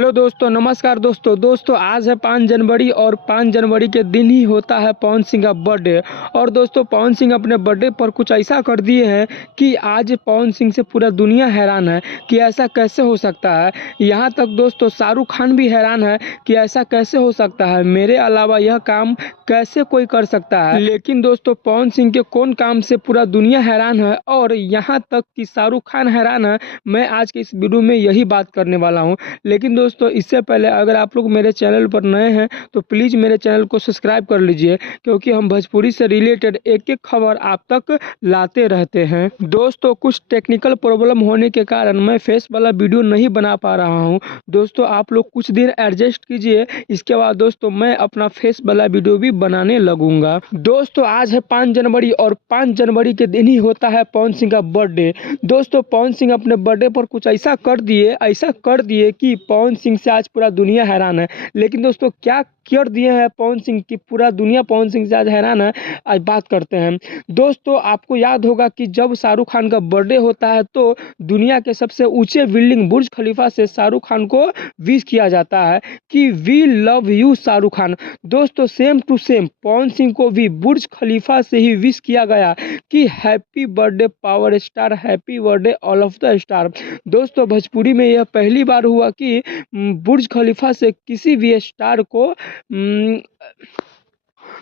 Hello दोस्तों, नमस्कार दोस्तों आज है 5 जनवरी और 5 जनवरी के दिन ही होता है पवन सिंह का बर्थडे। और दोस्तों पवन सिंह अपने बर्थडे पर कुछ ऐसा कर दिए हैं कि आज पवन सिंह से पूरा दुनिया हैरान है कि ऐसा कैसे हो सकता है। यहाँ तक दोस्तों शाहरुख खान भी हैरान है कि ऐसा कैसे हो सकता है, मेरे अलावा यह काम कैसे कोई कर सकता है। लेकिन दोस्तों पवन सिंह के कौन काम से पूरा दुनिया हैरान है और यहाँ तक कि शाहरुख खान हैरान है, मैं आज के इस वीडियो में यही बात करने वाला हूँ। लेकिन दोस्तों इससे पहले अगर आप लोग मेरे चैनल पर नए हैं तो प्लीज़ मेरे चैनल को सब्सक्राइब कर लीजिए, क्योंकि हम भोजपुरी से रिलेटेड एक एक खबर आप तक लाते रहते हैं। दोस्तों कुछ टेक्निकल प्रॉब्लम होने के कारण मैं फेस वाला वीडियो नहीं बना पा रहा हूं। दोस्तों आप लोग कुछ दिन एडजस्ट कीजिए, इसके बाद दोस्तों मैं अपना फेस वाला वीडियो भी बनाने लगूंगा। दोस्तों आज है 5 जनवरी और 5 जनवरी के दिन ही होता है पवन सिंह का बर्थडे। दोस्तों पवन सिंह अपने बर्थडे पर कुछ ऐसा कर दिए कि पवन सिंह से आज पूरा दुनिया हैरान है। लेकिन दोस्तों क्या कर दिए हैं पवन सिंह की पूरा दुनिया पवन सिंह से आज हैरान है, आज बात करते हैं। दोस्तों आपको याद होगा कि जब शाहरुख खान का बर्थडे होता है तो दुनिया के सबसे ऊंचे बिल्डिंग बुर्ज खलीफा से शाहरुख खान को विश किया जाता है कि we love you Shahrukh Khan. दोस्तों same to same Pawan Singh को भी बुर्ज खलीफा से ही विश किया गया कि happy birthday power star, happy birthday all of the star. दोस्तों भोजपुरी में यह पहली बार हुआ कि बुर्ज खलीफा से किसी भी स्टार को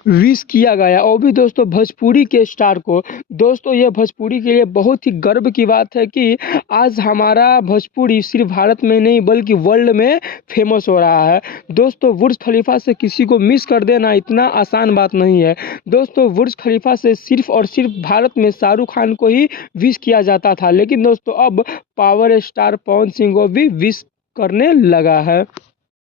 विश किया गया, और भी दोस्तों भोजपुरी के स्टार को। दोस्तों ये भोजपुरी के लिए बहुत ही गर्व की बात है कि आज हमारा भोजपुरी सिर्फ भारत में नहीं बल्कि वर्ल्ड में फेमस हो रहा है। दोस्तों बुर्ज खलीफा से किसी को मिस कर देना इतना आसान बात नहीं है। दोस्तों बुर्ज खलीफा से सिर्फ और सिर्फ भारत में शाहरुख खान को ही विश किया जाता था, लेकिन दोस्तों अब पावर स्टार पवन सिंह को भी विश करने लगा है।